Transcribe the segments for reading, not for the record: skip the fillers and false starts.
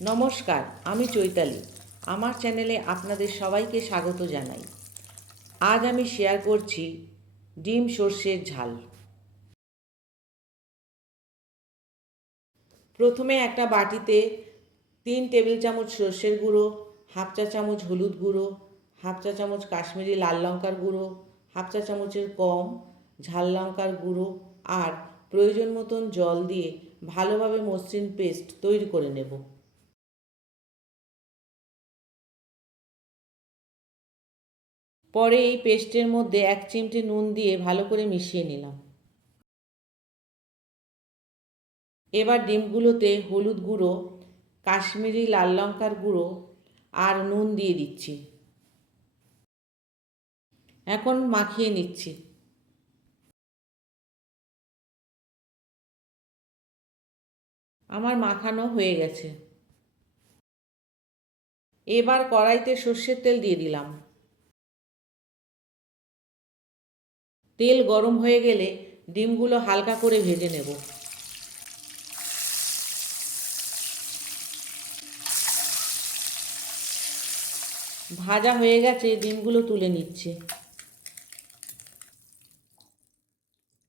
নমস্কার, আমি চৈতালি। আমার চ্যানেলে আপনাদের সবাইকে স্বাগত জানাই। আজ আমি শেয়ার করছি ডিম সর্ষের ঝাল। প্রথমে একটা বাটিতে 3 টেবিল চামচ সর্ষের গুঁড়ো, হাফ চা চামচ হলুদ গুঁড়ো, হাফ চা চামচ কাশ্মীরি লাল লঙ্কার গুঁড়ো, হাফ চা চামচের কম ঝাল লঙ্কার গুঁড়ো আর প্রয়োজন মতন জল দিয়ে ভালোভাবে মসৃণ পেস্ট তৈরি করে নেব। পরে এই পেস্টের মধ্যে 1 চিমটি নুন দিয়ে ভালো করে মিশিয়ে নিলাম। এবার ডিমগুলোতে হলুদ গুঁড়ো, কাশ্মীরি লাল লঙ্কার গুঁড়ো আর নুন দিয়ে দিচ্ছি। এখন মাখিয়ে নিচ্ছি। আমার মাখানো হয়ে গেছে। এবার কড়াইতে সর্ষের তেল দিয়ে দিলাম। তেল গরম হয়ে গেলে ডিমগুলো হালকা করে ভেজে নেব। ভাজা হয়ে গেছে, ডিমগুলো তুলে নিচ্ছি।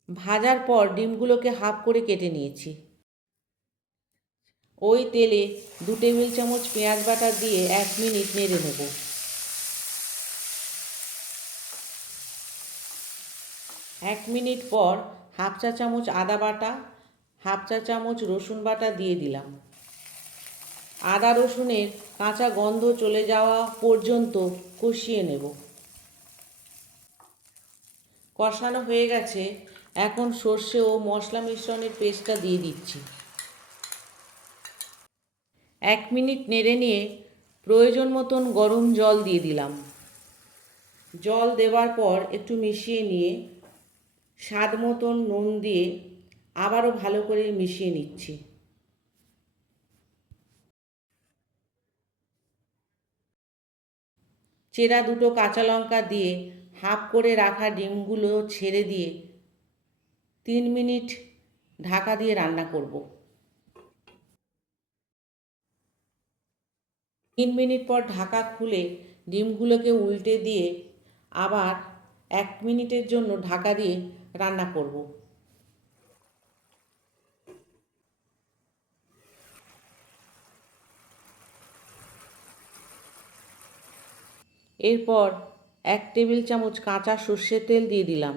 ভাজার পর ডিমগুলোকে হাফ করে কেটে নিয়েছি। ওই তেলে 2 টেবিল চামচ পেঁয়াজ বাটা দিয়ে 1 মিনিট নেড়ে নেব। 1 মিনিট পর হাফ চা চামচ আদা বাটা, হাফ চা চামচ রসুন বাটা দিয়ে দিলাম। আদা রসুনের কাঁচা গন্ধ চলে যাওয়া পর্যন্ত কষিয়ে নেব। কষানো হয়ে গেছে, এখন সর্ষে ও মশলা মিশ্রণের পেস্টটা দিয়ে দিচ্ছি। 1 মিনিট নেড়ে নিয়ে প্রয়োজন মতন গরম জল দিয়ে দিলাম। জল দেওয়ার পর একটু মিশিয়ে নিয়ে স্বাদ মতন নুন দিয়ে আবারও ভালো করে মিশিয়ে নিচ্ছি। চেরা 2টো কাঁচা লঙ্কা দিয়ে হাফ করে রাখা ডিমগুলো ছেড়ে দিয়ে 3 মিনিট ঢাকা দিয়ে রান্না করব। 3 মিনিট পর ঢাকা খুলে ডিমগুলোকে উল্টে দিয়ে আবার 1 মিনিটের জন্য ঢাকা দিয়ে রান্না করব। এরপর 1 টেবিল চামচ কাঁচা সর্ষের তেল দিয়ে দিলাম।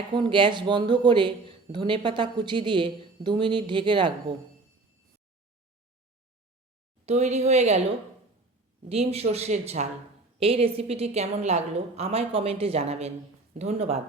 এখন গ্যাস বন্ধ করে ধনেপাতা কুচি দিয়ে 2 মিনিট ঢেকে রাখব। তৈরি হয়ে গেল ডিম সর্ষের ঝাল। এই রেসিপিটি কেমন লাগলো আমায় কমেন্টে জানাবেন। ধন্যবাদ।